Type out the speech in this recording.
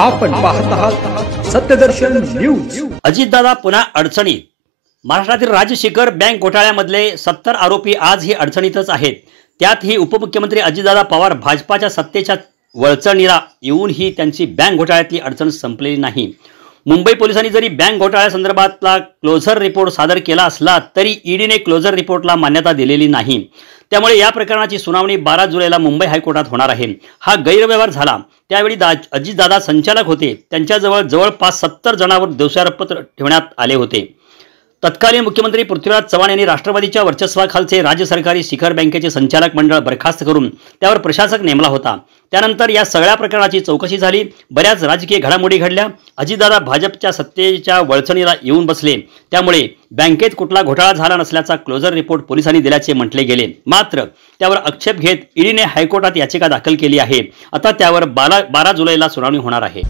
आपण पाहत आहात सत्यदर्शन न्यूज। अजितदादा पुन्हा अडचणीत। महाराष्ट्रातील राजशिखर बँक घोटाळ्यामधले 70 आरोपी आजही अडचणीतच आहेत। त्यातही उपमुख्यमंत्री अजितदादा पवार भाजपाच्या सत्तेच्या वळचणीला येऊनही त्यांची बँक घोटाळ्यातली अडचण संपलेली नाही। मुंबई पोलिसांनी जरी बँक घोटाळ्यासंदर्भातला क्लोजर रिपोर्ट सादर केला असला तरी ईडीने क्लोजर रिपोर्टला मान्यता दिलेली नाही। त्यामुळे या प्रकरणाची सुनावणी 12 जुलैला मुंबई हायकोर्टात होणार आहे। हा गैरव्यवहार झाला त्यावेळी अजितदादा संचालक होते, त्यांच्याजवळ जवळपास 70 जणांवर दोषारोपपत्र ठेवण्यात आले होते। तत्कालीन मुख्यमंत्री पृथ्वीराज चव्हाण यांनी राष्ट्रवादीच्या वर्चस्वाखालचे राज्य सरकारी शिखर बँकेचे संचालक मंडळ बरखास्त करून त्यावर प्रशासक नेमला होता। त्यानंतर या सगळ्या प्रकरणाची चौकशी झाली, बऱ्याच राजकीय घडामोडी घडल्या। अजितदादा भाजपच्या सत्तेच्या वळचणीला येऊन बसले, त्यामुळे बँकेत कुठला घोटाळा झाला नसल्याचा क्लोजर रिपोर्ट पोलिसांनी दिल्याचे म्हटले गेले। मात्र त्यावर आक्षेप घेत ईडीने हायकोर्टात याचिका दाखल केली आहे। आता त्यावर 12 जुलैला सुनावणी होणार आहे।